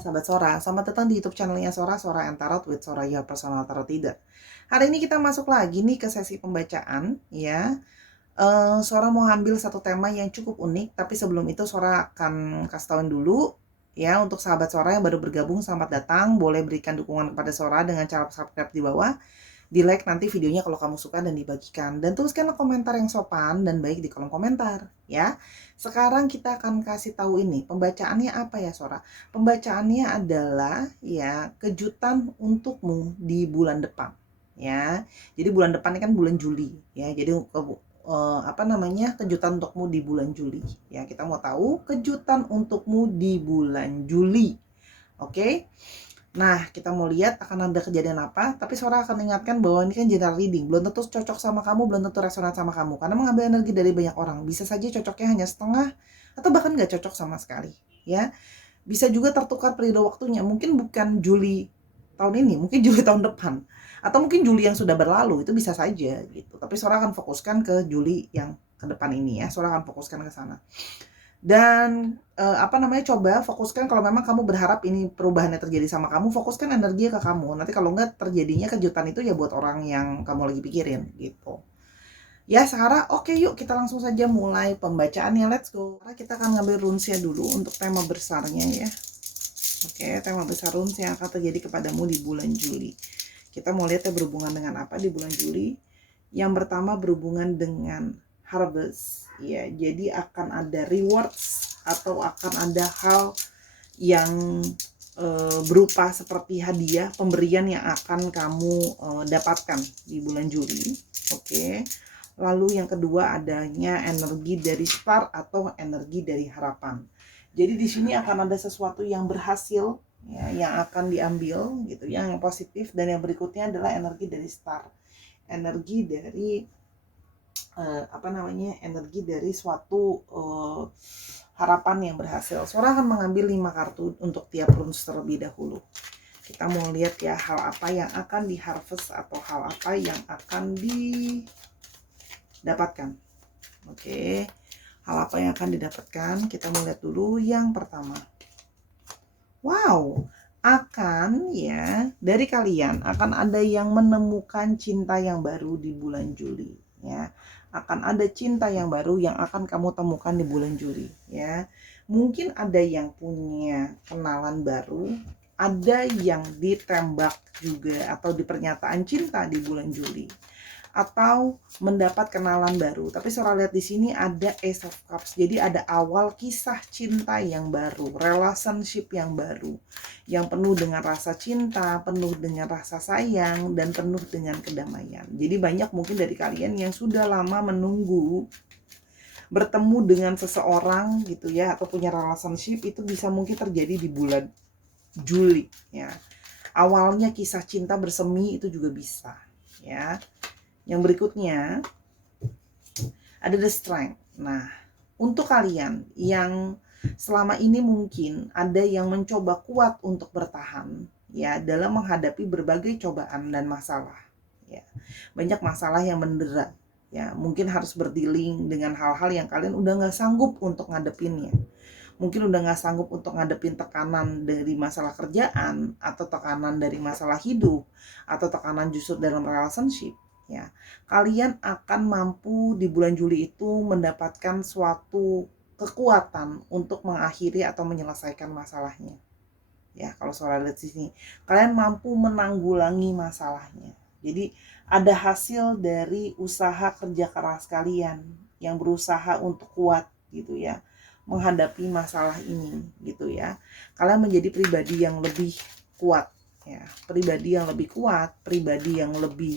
sahabat Sora, selamat datang di YouTube channelnya Sora, Sora and Tarot with Sora Your Personal Tarot Reader. Hari ini kita masuk lagi nih ke sesi pembacaan ya. Sora mau ambil satu tema yang cukup unik, tapi sebelum itu Sora akan kasih tauin dulu ya, untuk sahabat Sora yang baru bergabung, selamat datang. Boleh berikan dukungan kepada Sora dengan cara subscribe di bawah, di like nanti videonya kalau kamu suka dan dibagikan, dan tuliskanlah komentar yang sopan dan baik di kolom komentar ya. Sekarang kita akan kasih tahu ini pembacaannya apa ya Sora. Pembacaannya adalah ya kejutan untukmu di bulan depan ya. Jadi bulan depan ini kan bulan Juli ya. Jadi kejutan untukmu di bulan Juli ya. Kita mau tahu kejutan untukmu di bulan Juli. Oke. Nah, kita mau lihat akan ada kejadian apa, tapi Sora akan ingatkan bahwa ini kan general reading, belum tentu cocok sama kamu, belum tentu resonan sama kamu, karena mengambil energi dari banyak orang. Bisa saja cocoknya hanya setengah, atau bahkan nggak cocok sama sekali, ya. Bisa juga tertukar periode waktunya, mungkin bukan Juli tahun ini, mungkin Juli tahun depan, atau mungkin Juli yang sudah berlalu, itu bisa saja, gitu. Tapi Sora akan fokuskan ke Juli yang ke depan ini ya, Sora akan fokuskan ke sana. Dan coba fokuskan kalau memang kamu berharap ini perubahannya terjadi sama kamu, fokuskan energi ke kamu. Nanti kalau enggak terjadinya kejutan itu ya buat orang yang kamu lagi pikirin gitu. Ya Sarah, oke yuk kita langsung saja mulai pembacaannya, let's go. Kita akan ngambil runesnya dulu untuk tema besarnya ya. Oke, tema besar runes yang akan terjadi kepadamu di bulan Juli. Kita mau lihat ya berhubungan dengan apa di bulan Juli. Yang pertama berhubungan dengan harvest ya, jadi akan ada rewards atau akan ada hal yang berupa seperti hadiah pemberian yang akan kamu dapatkan di bulan Juli. Oke. Lalu yang kedua adanya energi dari star atau energi dari harapan. Jadi di sini akan ada sesuatu yang berhasil ya, yang akan diambil gitu ya, yang positif. Dan yang berikutnya adalah energi dari star, energi dari energi dari suatu harapan yang berhasil. Sora akan mengambil 5 kartu untuk tiap runes terlebih dahulu. Kita mau lihat ya hal apa yang akan diharvest atau hal apa yang akan didapatkan. Oke, hal apa yang akan didapatkan, kita mau lihat dulu yang pertama. Wow, akan ya, dari kalian akan ada yang menemukan cinta yang baru di bulan Juli ya. Akan ada cinta yang baru yang akan kamu temukan di bulan Juli ya. Mungkin ada yang punya kenalan baru, ada yang ditembak juga atau di pernyataan cinta di bulan Juli, atau mendapat kenalan baru. Tapi Sora lihat di sini ada Ace of Cups. Jadi ada awal kisah cinta yang baru, relationship yang baru, yang penuh dengan rasa cinta, penuh dengan rasa sayang, dan penuh dengan kedamaian. Jadi banyak mungkin dari kalian yang sudah lama menunggu bertemu dengan seseorang gitu ya, atau punya relationship, itu bisa mungkin terjadi di bulan Juli ya. Awalnya kisah cinta bersemi itu juga bisa ya. Yang berikutnya ada the strength. Nah, untuk kalian yang selama ini mungkin ada yang mencoba kuat untuk bertahan ya dalam menghadapi berbagai cobaan dan masalah ya. Banyak masalah yang mendera ya, mungkin harus berdealing dengan hal-hal yang kalian udah nggak sanggup untuk ngadepinnya. Mungkin udah nggak sanggup untuk ngadepin tekanan dari masalah kerjaan, atau tekanan dari masalah hidup, atau tekanan justru dalam relationship ya. Kalian akan mampu di bulan Juli itu mendapatkan suatu kekuatan untuk mengakhiri atau menyelesaikan masalahnya ya. Kalau Sora lihat di sini, kalian mampu menanggulangi masalahnya. Jadi ada hasil dari usaha kerja keras kalian yang berusaha untuk kuat gitu ya, menghadapi masalah ini gitu ya. Kalian menjadi pribadi yang lebih kuat ya, pribadi yang lebih kuat, pribadi yang lebih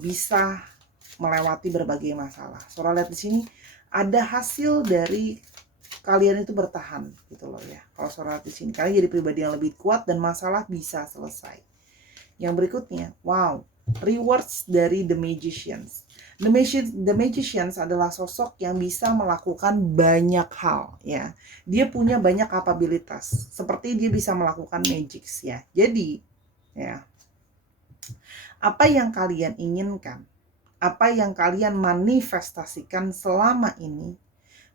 bisa melewati berbagai masalah. Sora lihat di sini ada hasil dari kalian itu bertahan gitu loh ya. Kalau Sora lihat di sini kalian jadi pribadi yang lebih kuat dan masalah bisa selesai. Yang berikutnya, wow, rewards dari The Magicians. The Magicians adalah sosok yang bisa melakukan banyak hal ya. Dia punya banyak kapabilitas, seperti dia bisa melakukan magic ya. Jadi ya, apa yang kalian inginkan, apa yang kalian manifestasikan selama ini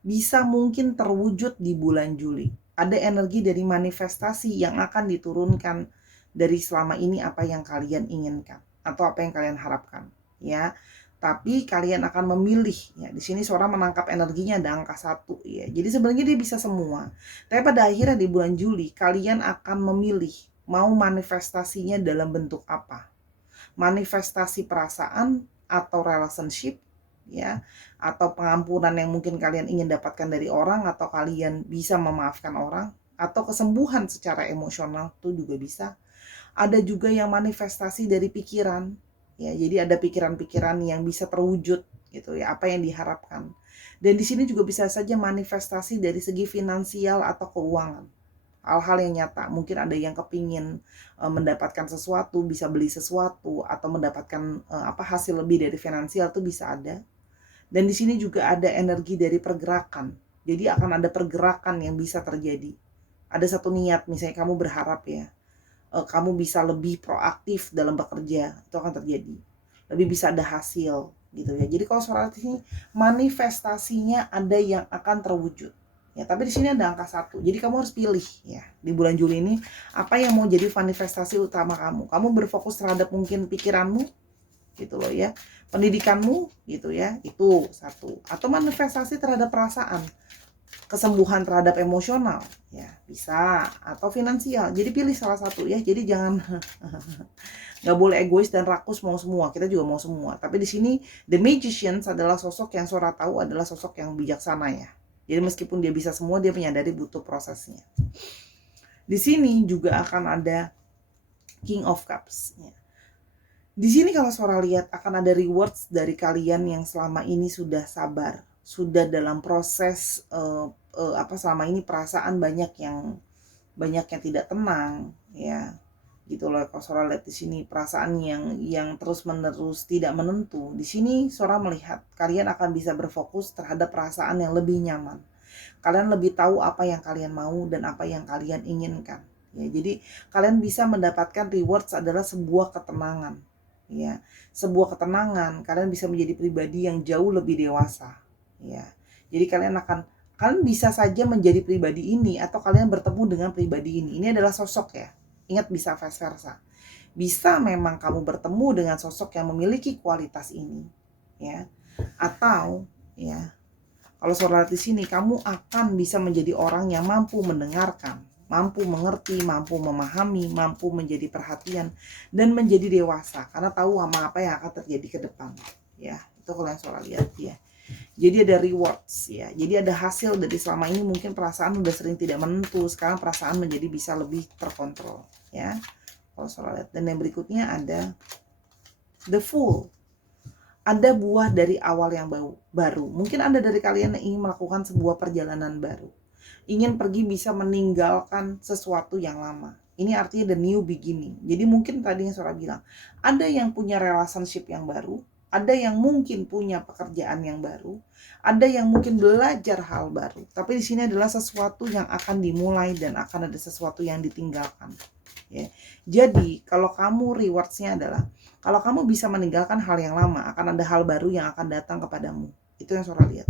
bisa mungkin terwujud di bulan Juli Ada energi dari manifestasi yang akan diturunkan dari selama ini apa yang kalian inginkan atau apa yang kalian harapkan, ya. Tapi kalian akan memilih, ya. Di sini seorang menangkap energinya ada angka 1, ya. Jadi sebenarnya dia bisa semua. Tapi pada akhirnya di bulan Juli kalian akan memilih mau manifestasinya dalam bentuk apa. Manifestasi perasaan atau relationship, ya, atau pengampunan yang mungkin kalian ingin dapatkan dari orang, atau kalian bisa memaafkan orang, atau kesembuhan secara emosional itu juga bisa. Ada juga yang manifestasi dari pikiran, ya, jadi ada pikiran-pikiran yang bisa terwujud gitu ya, apa yang diharapkan. Dan di sini juga bisa saja manifestasi dari segi finansial atau keuangan, hal-hal yang nyata. Mungkin ada yang kepingin mendapatkan sesuatu, bisa beli sesuatu, atau mendapatkan hasil lebih dari finansial, itu bisa ada. Dan di sini juga ada energi dari pergerakan. Jadi akan ada pergerakan yang bisa terjadi. Ada satu niat, misalnya kamu berharap ya, kamu bisa lebih proaktif dalam bekerja, itu akan terjadi. Lebih bisa ada hasil gitu ya. Jadi kalau soal ini manifestasinya ada yang akan terwujud. Ya, tapi di sini ada angka 1. Jadi kamu harus pilih ya di bulan Juli ini apa yang mau jadi manifestasi utama kamu. Kamu berfokus terhadap mungkin pikiranmu gitu loh ya. Pendidikanmu gitu ya. Itu 1. Atau manifestasi terhadap perasaan, kesembuhan terhadap emosional ya bisa, atau finansial. Jadi pilih salah satu ya. Jadi jangan nggak boleh egois dan rakus mau semua. Kita juga mau semua. Tapi di sini The Magician adalah sosok yang Sora tahu adalah sosok yang bijaksana ya. Jadi meskipun dia bisa semua, dia menyadari butuh prosesnya. Di sini juga akan ada King of Cups ya. Di sini kalau Sora lihat akan ada rewards dari kalian yang selama ini sudah sabar, sudah dalam proses selama ini perasaan banyak yang tidak tenang ya. Gitu loh, kalau Sora lihat di sini perasaan yang terus-menerus tidak menentu. Di sini Sora melihat kalian akan bisa berfokus terhadap perasaan yang lebih nyaman. Kalian lebih tahu apa yang kalian mau dan apa yang kalian inginkan. Ya, jadi kalian bisa mendapatkan rewards adalah sebuah ketenangan. Ya, sebuah ketenangan, kalian bisa menjadi pribadi yang jauh lebih dewasa. Ya. Jadi kalian bisa saja menjadi pribadi ini atau kalian bertemu dengan pribadi ini. Ini adalah sosok ya. Ingat, bisa vice versa. Bisa memang kamu bertemu dengan sosok yang memiliki kualitas ini, ya. Atau ya, kalau Sora di sini kamu akan bisa menjadi orang yang mampu mendengarkan, mampu mengerti, mampu memahami, mampu menjadi perhatian dan menjadi dewasa karena tahu apa yang akan terjadi ke depan. Ya, itu kalau yang Sora lihat ya. Jadi ada rewards ya. Jadi ada hasil dari selama ini mungkin perasaan udah sering tidak menentu, sekarang perasaan menjadi bisa lebih terkontrol ya. Kalau Sora lihat. Dan yang berikutnya ada The Fool. Ada buah dari awal yang baru. Mungkin ada dari kalian yang ingin melakukan sebuah perjalanan baru. Ingin pergi bisa meninggalkan sesuatu yang lama. Ini artinya the new beginning. Jadi mungkin tadi yang Sora bilang, ada yang punya relationship yang baru, ada yang mungkin punya pekerjaan yang baru, ada yang mungkin belajar hal baru. Tapi di sini adalah sesuatu yang akan dimulai dan akan ada sesuatu yang ditinggalkan. Ya. Jadi kalau kamu rewardsnya adalah kalau kamu bisa meninggalkan hal yang lama, akan ada hal baru yang akan datang kepadamu. Itu yang Sora lihat.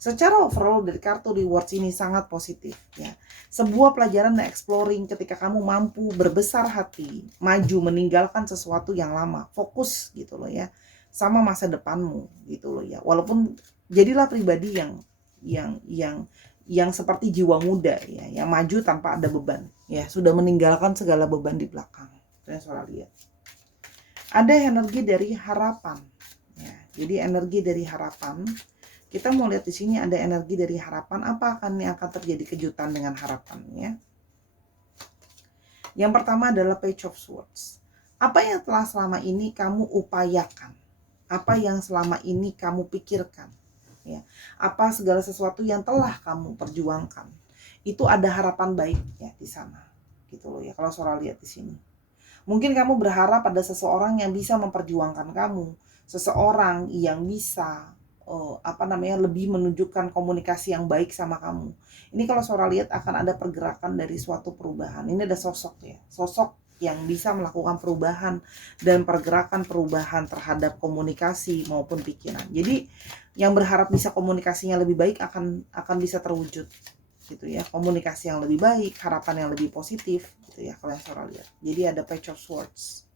Secara overall dari kartu rewards ini sangat positif ya. Sebuah pelajaran dan exploring ketika kamu mampu berbesar hati, maju meninggalkan sesuatu yang lama, fokus gitu loh ya, sama masa depanmu gitu loh ya. Walaupun jadilah pribadi yang seperti jiwa muda ya, yang maju tanpa ada beban ya, sudah meninggalkan segala beban di belakang. Itu yang Sora lihat. Ada energi dari harapan ya. Jadi energi dari harapan, kita mau lihat di sini ada energi dari harapan. Apa yang akan terjadi kejutan dengan harapan ya? Yang pertama adalah Page of Swords. Apa yang telah selama ini kamu upayakan? Apa yang selama ini kamu pikirkan? Ya. Apa segala sesuatu yang telah kamu perjuangkan? Itu ada harapan baik ya di sana. Gitu loh ya. Kalau Sora lihat di sini. Mungkin kamu berharap ada seseorang yang bisa memperjuangkan kamu, seseorang yang bisa lebih menunjukkan komunikasi yang baik sama kamu. Ini kalau Sora lihat akan ada pergerakan dari suatu perubahan. Ini ada sosok ya, sosok yang bisa melakukan perubahan dan pergerakan perubahan terhadap komunikasi maupun pikiran. Jadi yang berharap bisa komunikasinya lebih baik akan bisa terwujud. gitu ya, komunikasi yang lebih baik, harapan yang lebih positif gitu ya kalau yang Sora lihat. Jadi ada Page of Swords.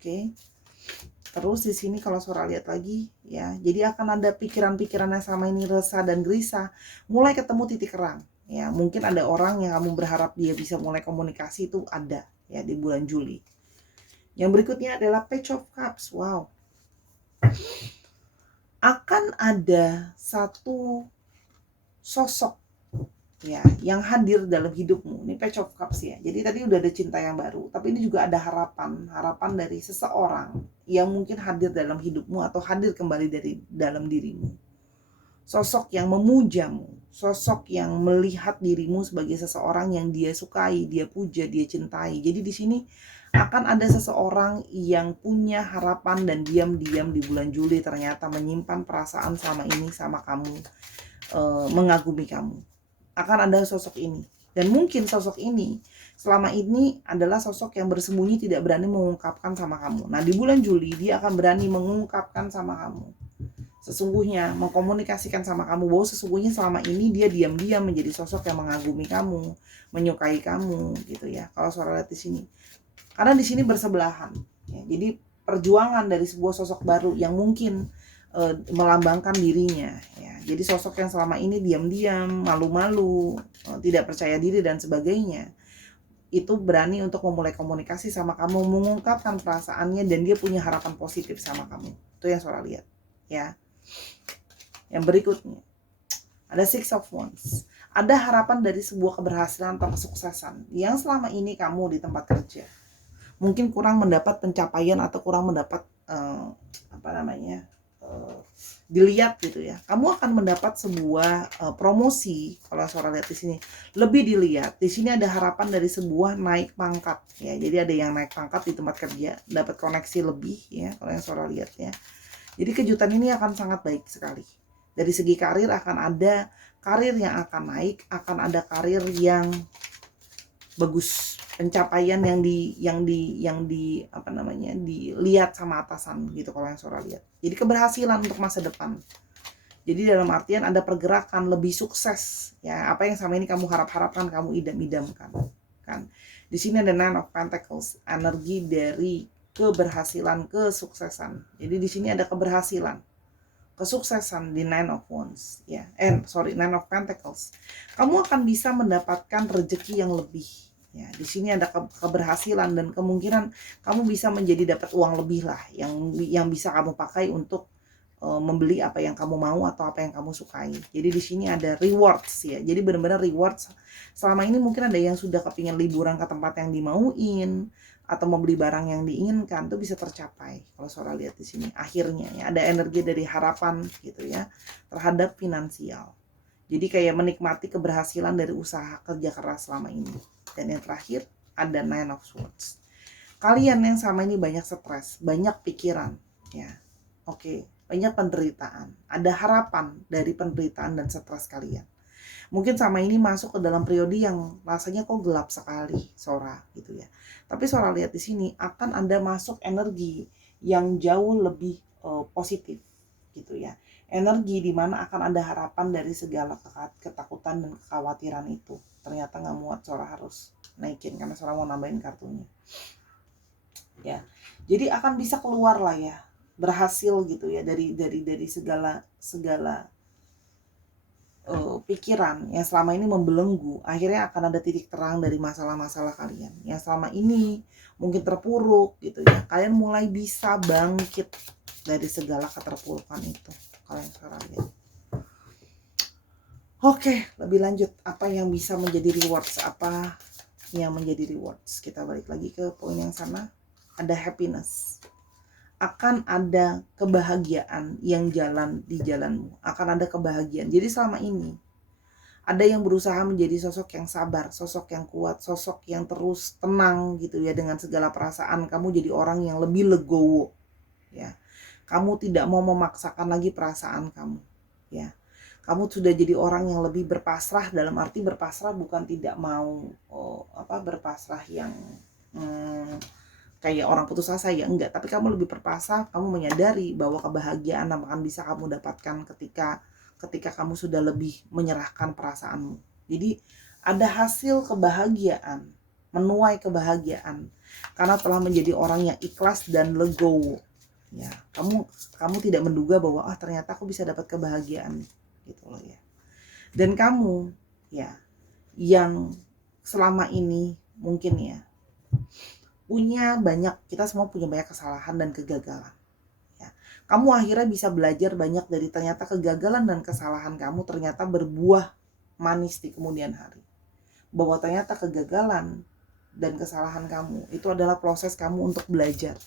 Oke. Terus di sini kalau Sora lihat lagi ya, jadi akan ada pikiran-pikiran yang sama ini resah dan gelisah, mulai ketemu titik terang ya. Mungkin ada orang yang kamu berharap dia bisa mulai komunikasi, itu ada ya di bulan Juli. Yang berikutnya adalah Page of Cups. Wow. Akan ada satu sosok ya yang hadir dalam hidupmu. Ini Page of Cups ya. Jadi tadi udah ada cinta yang baru, tapi ini juga ada harapan dari seseorang yang mungkin hadir dalam hidupmu atau hadir kembali dari dalam dirimu. Sosok yang memujamu, sosok yang melihat dirimu sebagai seseorang yang dia sukai, dia puja, dia cintai. Jadi di sini akan ada seseorang yang punya harapan dan diam-diam di bulan Juli ternyata menyimpan perasaan sama ini sama kamu, mengagumi kamu. Akan ada sosok ini, dan mungkin sosok ini selama ini adalah sosok yang bersembunyi, tidak berani mengungkapkan sama kamu. Nah di bulan Juli dia akan berani mengungkapkan sama kamu, sesungguhnya mengkomunikasikan sama kamu bahwa sesungguhnya selama ini dia diam-diam menjadi sosok yang mengagumi kamu, menyukai kamu gitu ya. Kalau Sora lihat di sini, karena di sini bersebelahan ya, jadi perjuangan dari sebuah sosok baru yang mungkin melambangkan dirinya ya. Jadi sosok yang selama ini diam-diam, malu-malu, tidak percaya diri dan sebagainya, itu berani untuk memulai komunikasi sama kamu, mengungkapkan perasaannya, dan dia punya harapan positif sama kamu. Itu yang Sora lihat ya. Yang berikutnya ada Six of Wands. Ada harapan dari sebuah keberhasilan atau kesuksesan yang selama ini kamu di tempat kerja mungkin kurang mendapat pencapaian atau kurang mendapat dilihat gitu ya. Kamu akan mendapat sebuah promosi. Kalau Sora lihat di sini lebih dilihat. Di sini ada harapan dari sebuah naik pangkat ya. Jadi ada yang naik pangkat di tempat kerja, dapat koneksi lebih ya kalau yang Sora lihat ya. Jadi kejutan ini akan sangat baik sekali. Dari segi karir akan ada karir yang akan naik, akan ada karir yang bagus, pencapaian yang dilihat sama atasan gitu kalau yang Sora lihat. Jadi keberhasilan untuk masa depan. Jadi dalam artian ada pergerakan lebih sukses ya, apa yang sama ini kamu harap-harapkan, kamu idam-idamkan kan. Di sini ada Nine of Pentacles, energi dari keberhasilan, kesuksesan. Jadi di sini ada keberhasilan, kesuksesan di Nine of Wands ya. Nine of Pentacles. Kamu akan bisa mendapatkan rezeki yang lebih. Ya, di sini ada keberhasilan dan kemungkinan kamu bisa menjadi dapat uang lebih lah yang bisa kamu pakai untuk membeli apa yang kamu mau atau apa yang kamu sukai. Jadi di sini ada rewards ya. Jadi benar-benar rewards. Selama ini mungkin ada yang sudah kepingin liburan ke tempat yang dimauin atau membeli barang yang diinginkan, itu bisa tercapai. Kalau Sora lihat di sini akhirnya ya ada energi dari harapan gitu ya terhadap finansial. Jadi kayak menikmati keberhasilan dari usaha kerja keras selama ini. Dan yang terakhir ada Nine of Swords. Kalian yang sama ini banyak stres, banyak pikiran ya. Oke, banyak penderitaan. Ada harapan dari penderitaan dan stres kalian. Mungkin sama ini masuk ke dalam periode yang rasanya kok gelap sekali, Sora gitu ya. Tapi Sora lihat di sini akan ada masuk energi yang jauh lebih positif gitu ya. Energi di mana akan ada harapan dari segala ketakutan dan kekhawatiran itu. Ternyata nggak muat, Sora harus naikin karena Sora mau nambahin kartunya. Ya, jadi akan bisa keluar lah ya, berhasil gitu ya dari segala pikiran yang selama ini membelenggu. Akhirnya akan ada titik terang dari masalah-masalah kalian yang selama ini mungkin terpuruk gitu ya. Kalian mulai bisa bangkit dari segala keterpurukan itu. Kalian sekarang ya. Oke, lebih lanjut apa yang bisa menjadi rewards, apa yang menjadi rewards. Kita balik lagi ke poin yang sana. Ada happiness. Akan ada kebahagiaan yang jalan di jalanmu. Akan ada kebahagiaan. Jadi selama ini ada yang berusaha menjadi sosok yang sabar, sosok yang kuat, sosok yang terus tenang gitu ya dengan segala perasaan. Kamu jadi orang yang lebih legowo ya. Kamu tidak mau memaksakan lagi perasaan kamu ya. Kamu sudah jadi orang yang lebih berpasrah, dalam arti berpasrah bukan tidak mau berpasrah yang kayak orang putus asa ya, enggak, tapi kamu lebih berpasrah. Kamu menyadari bahwa kebahagiaan akan bisa kamu dapatkan ketika kamu sudah lebih menyerahkan perasaanmu Jadi ada hasil kebahagiaan, menuai kebahagiaan karena telah menjadi orang yang ikhlas dan legowo. Ya, kamu tidak menduga bahwa ternyata aku bisa dapat kebahagiaan gitu loh ya. Dan kamu ya yang selama ini mungkin ya kita semua punya banyak kesalahan dan kegagalan. Ya. Kamu akhirnya bisa belajar banyak dari ternyata kegagalan dan kesalahan kamu ternyata berbuah manis di kemudian hari. Bahwa ternyata kegagalan dan kesalahan kamu itu adalah proses kamu untuk belajar.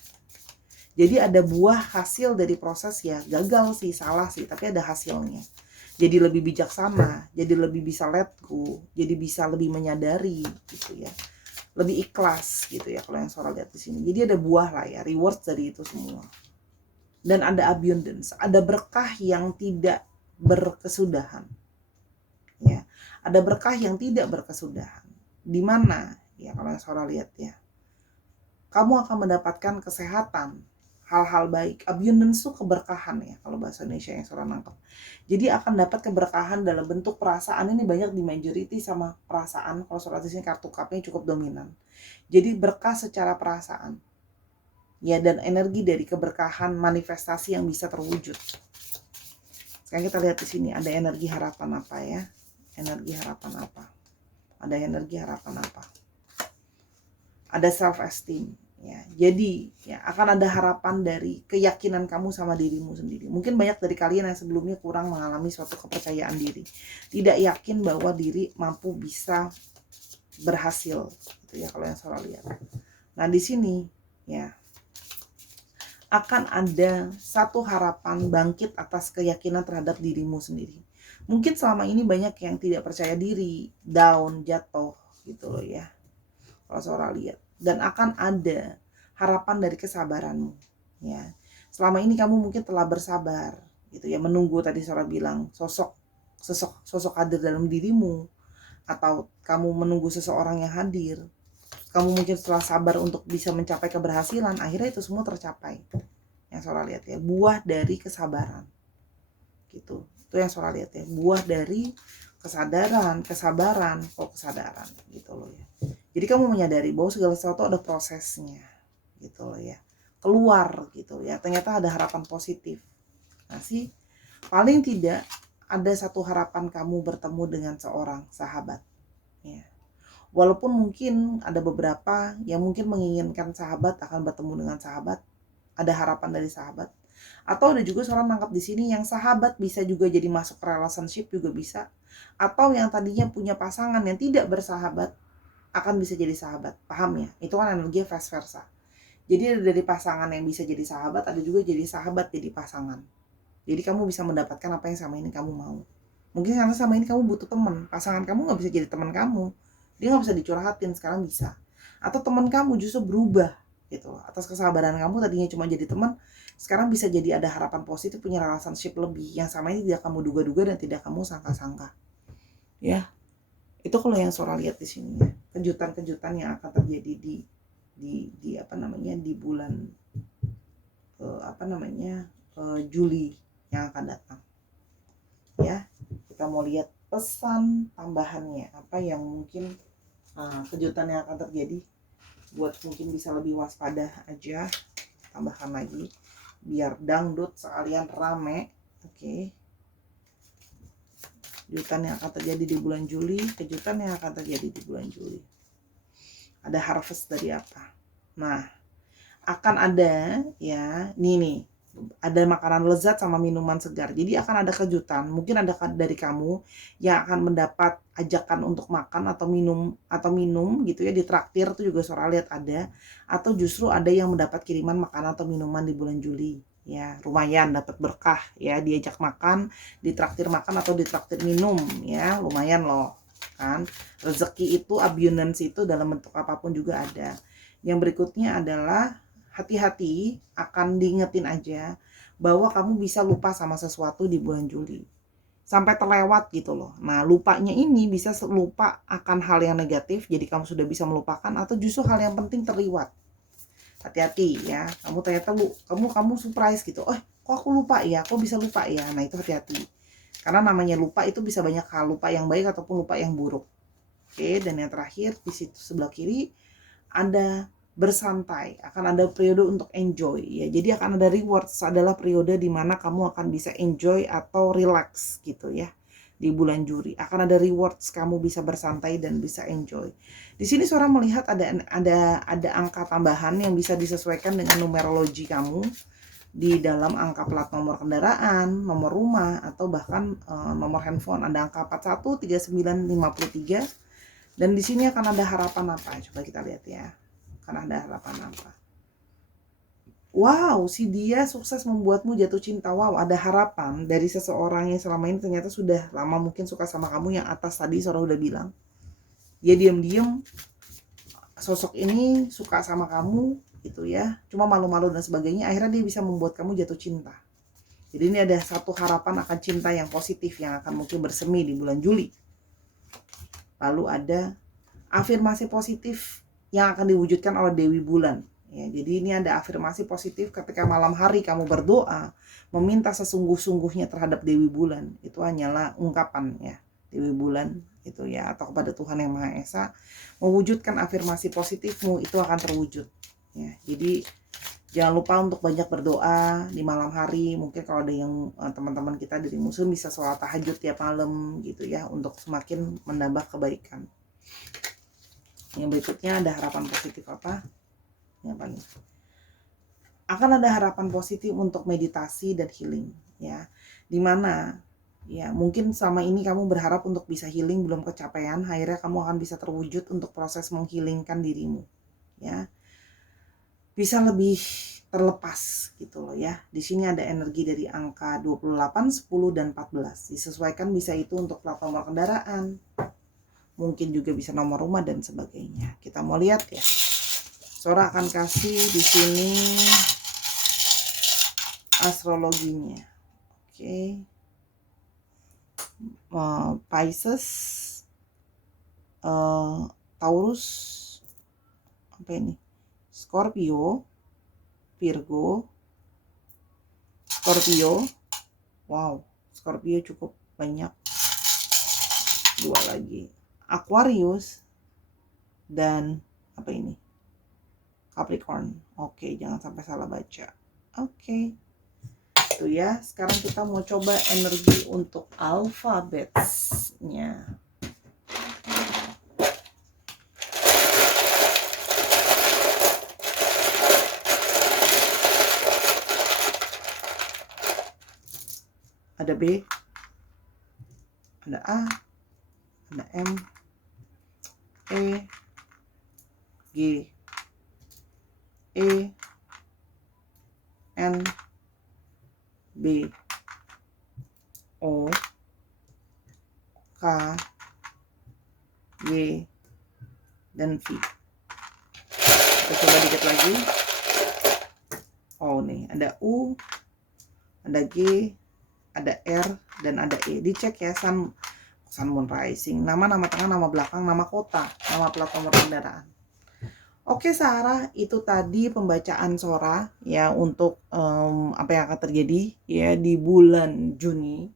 Jadi ada buah hasil dari proses ya, gagal sih, salah sih, tapi ada hasilnya. Jadi lebih bijaksana, jadi lebih bisa let go, jadi bisa lebih menyadari gitu ya. Lebih ikhlas gitu ya kalau yang Sora lihat di sini. Jadi ada buah lah ya, reward dari itu semua. Dan ada abundance, ada berkah yang tidak berkesudahan. Ya, ada berkah yang tidak berkesudahan. Di mana ya kalau yang Sora lihat ya, kamu akan mendapatkan kesehatan, hal-hal baik. Abundance itu keberkahan ya kalau bahasa Indonesia yang Sora nangkep. Jadi akan dapat keberkahan dalam bentuk perasaan. Ini banyak di majority sama perasaan. Kalau Sora di sini kartu cupnya cukup dominan. Jadi berkah secara perasaan. Ya, dan energi dari keberkahan manifestasi yang bisa terwujud. Sekarang kita lihat di sini ada energi harapan apa ya? Energi harapan apa? Ada energi harapan apa? Ada self esteem ya. Jadi ya akan ada harapan dari keyakinan kamu sama dirimu sendiri. Mungkin banyak dari kalian yang sebelumnya kurang mengalami suatu kepercayaan diri, tidak yakin bahwa diri mampu bisa berhasil gitu ya kalau yang Sora lihat. Nah di sini ya akan ada satu harapan bangkit atas keyakinan terhadap dirimu sendiri. Mungkin selama ini banyak yang tidak percaya diri, down, jatuh gitu loh ya kalau Sora lihat. Dan akan ada harapan dari kesabaranmu ya. Selama ini kamu mungkin telah bersabar gitu ya, menunggu tadi Sora bilang sosok hadir dalam dirimu, atau kamu menunggu seseorang yang hadir. Kamu mungkin setelah sabar untuk bisa mencapai keberhasilan, akhirnya itu semua tercapai. Yang Sora lihat ya, buah dari kesabaran gitu. Itu yang Sora lihat ya, buah dari kesadaran gitu loh ya. Jadi kamu menyadari bahwa segala sesuatu ada prosesnya gitu loh ya. Keluar gitu ya. Ternyata ada harapan positif. Nah sih paling tidak ada satu harapan kamu bertemu dengan seorang sahabat ya. Walaupun mungkin ada beberapa yang mungkin menginginkan sahabat akan bertemu dengan sahabat, ada harapan dari sahabat. Atau ada juga seorang nangkap di sini yang sahabat bisa juga jadi masuk relationship juga bisa. Atau yang tadinya punya pasangan yang tidak bersahabat akan bisa jadi sahabat. Paham ya? Itu kan energi vice versa. Jadi dari pasangan yang bisa jadi sahabat, ada juga jadi sahabat jadi pasangan. Jadi kamu bisa mendapatkan apa yang sama ini kamu mau. Mungkin karena sama ini kamu butuh teman. Pasangan kamu gak bisa jadi teman kamu. Dia gak bisa dicurhatin, sekarang bisa. Atau teman kamu justru berubah gitu. Atas kesabaran kamu tadinya cuma jadi teman, sekarang bisa jadi ada harapan positif, punya relationship lebih. Yang sama ini tidak kamu duga-duga dan tidak kamu sangka-sangka. Ya. Itu kalau yang Sora lihat di sini ya. Kejutan-kejutan yang akan terjadi di bulan Juli yang akan datang. Ya, kita mau lihat pesan tambahannya apa yang mungkin kejutan yang akan terjadi buat mungkin bisa lebih waspada aja. Tambahkan lagi biar dangdut sekalian rame. Oke. Kejutan yang akan terjadi di bulan Juli, kejutan yang akan terjadi di bulan Juli. Ada harvest dari apa? Nah, akan ada ya, nih, ada makanan lezat sama minuman segar. Jadi akan ada kejutan. Mungkin ada dari kamu yang akan mendapat ajakan untuk makan atau minum gitu ya, di traktir itu juga Sora lihat ada. Atau justru ada yang mendapat kiriman makanan atau minuman di bulan Juli. Ya lumayan dapat berkah ya, diajak makan, ditraktir makan atau ditraktir minum ya, lumayan loh kan. Rezeki itu, abundance itu dalam bentuk apapun juga ada. Yang berikutnya adalah hati-hati, akan diingetin aja bahwa kamu bisa lupa sama sesuatu di bulan Juli sampai terlewat gitu loh. Nah lupanya ini bisa lupa akan hal yang negatif, jadi kamu sudah bisa melupakan, atau justru hal yang penting terliwat. Hati-hati ya, kamu ternyata kamu surprise gitu, kok aku lupa ya, kok bisa lupa ya. Nah itu hati-hati. Karena namanya lupa itu bisa banyak hal, lupa yang baik ataupun lupa yang buruk. Oke, dan yang terakhir di situ sebelah kiri ada bersantai, akan ada periode untuk enjoy ya. Jadi akan ada rewards, adalah periode di mana kamu akan bisa enjoy atau relax gitu ya. Di bulan Juli akan ada rewards, kamu bisa bersantai dan bisa enjoy. Di sini Sora melihat ada angka tambahan yang bisa disesuaikan dengan numerologi kamu di dalam angka plat nomor kendaraan, nomor rumah, atau bahkan nomor handphone. Ada angka 41, 39, 53. Dan di sini akan ada harapan apa? Coba kita lihat ya. Akan ada harapan apa? Wow, si dia sukses membuatmu jatuh cinta. Wow, ada harapan dari seseorang yang selama ini ternyata sudah lama mungkin suka sama kamu, yang atas tadi Sora udah bilang. Dia diam-diam, sosok ini suka sama kamu gitu ya. Cuma malu-malu dan sebagainya, akhirnya dia bisa membuat kamu jatuh cinta. Jadi ini ada satu harapan akan cinta yang positif yang akan mungkin bersemi di bulan Juli. Lalu ada afirmasi positif yang akan diwujudkan oleh Dewi Bulan. Ya, jadi ini ada afirmasi positif ketika malam hari kamu berdoa, meminta sesungguh-sungguhnya terhadap Dewi Bulan. Itu hanyalah ungkapan ya, Dewi Bulan itu ya, atau kepada Tuhan Yang Maha Esa, mewujudkan afirmasi positifmu itu akan terwujud. Ya, jadi jangan lupa untuk banyak berdoa di malam hari. Mungkin kalau ada yang teman-teman kita dari Muslim bisa sholat tahajud tiap malam gitu ya, untuk semakin menambah kebaikan. Yang berikutnya ada harapan positif apa? Yang paling akan ada harapan positif untuk meditasi dan healing ya. Dimana ya mungkin selama ini kamu berharap untuk bisa healing belum kecapean, akhirnya kamu akan bisa terwujud untuk proses menghilingkan dirimu ya. Bisa lebih terlepas gitu loh ya. Di sini ada energi dari angka 28, 10 dan 14. Disesuaikan bisa itu untuk plat nomor kendaraan. Mungkin juga bisa nomor rumah dan sebagainya. Kita mau lihat ya. Sora akan kasih di sini astrologinya. Oke. Pisces, Taurus, apa ini? Scorpio, Virgo, Scorpio. Wow, Scorpio cukup banyak. 2 lagi. Aquarius dan apa ini? Capricorn. Oke, jangan sampai salah baca. Oke. Itu ya. Sekarang kita mau coba energi untuk alfabetnya. Ada B, ada A, ada M, E, G, E, N, B, O, K, Y, dan V. Kita coba dikit lagi. Oh nih, ada U, ada G, ada R, dan ada E. Dicek ya, Sun, Moon Rising, nama tengah, nama belakang, nama kota, nama plat nomor kendaraan. Oke Sarah, itu tadi pembacaan Sora ya untuk apa yang akan terjadi ya di bulan Juli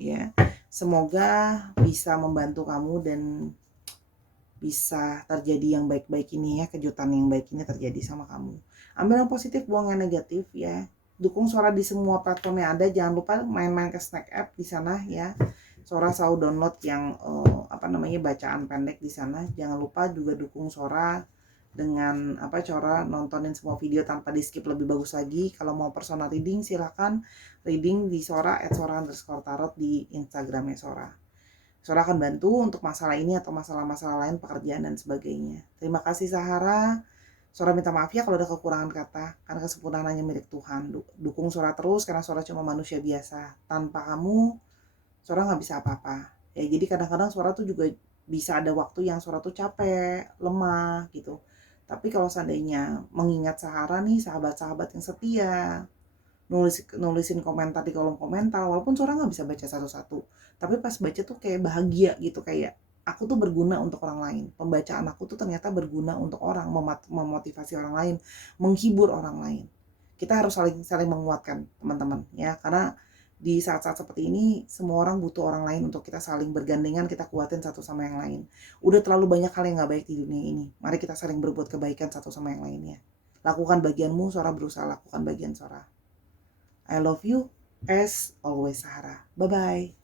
ya. Semoga bisa membantu kamu dan bisa terjadi yang baik-baik ini ya, kejutan yang baik ini terjadi sama kamu. Ambil yang positif, buang yang negatif ya. Dukung Sora di semua platform yang ada. Jangan lupa main-main ke Snack App di sana ya. Sora selalu download yang bacaan pendek di sana. Jangan lupa juga dukung Sora dengan Sora nontonin semua video tanpa di skip, lebih bagus lagi. Kalau mau personal reading silakan reading di Sora @sora_tarot di Instagramnya Sora. Sora akan bantu untuk masalah ini atau masalah-masalah lain, pekerjaan dan sebagainya. Terima kasih Sahara. Sora minta maaf ya kalau ada kekurangan kata, karena kesempurnaan hanya milik Tuhan. Dukung Sora terus, karena Sora cuma manusia biasa. Tanpa kamu, Sora nggak bisa apa-apa. Ya, jadi kadang-kadang Sora tuh juga bisa ada waktu yang Sora tuh capek, lemah gitu. Tapi kalau seandainya mengingat Sahara nih, sahabat-sahabat yang setia, nulisin komentar di kolom komentar, walaupun Sora nggak bisa baca satu-satu, tapi pas baca tuh kayak bahagia gitu, kayak aku tuh berguna untuk orang lain. Pembacaan aku tuh ternyata berguna untuk orang, memotivasi orang lain, menghibur orang lain. Kita harus saling menguatkan teman-teman ya, karena Di saat-saat seperti ini, semua orang butuh orang lain untuk kita saling bergandengan, kita kuatin satu sama yang lain. Udah terlalu banyak hal yang gak baik di dunia ini. Mari kita saling berbuat kebaikan satu sama yang lainnya. Lakukan bagianmu, Sora berusaha lakukan bagian Sora. I love you, as always, Sahara. Bye-bye.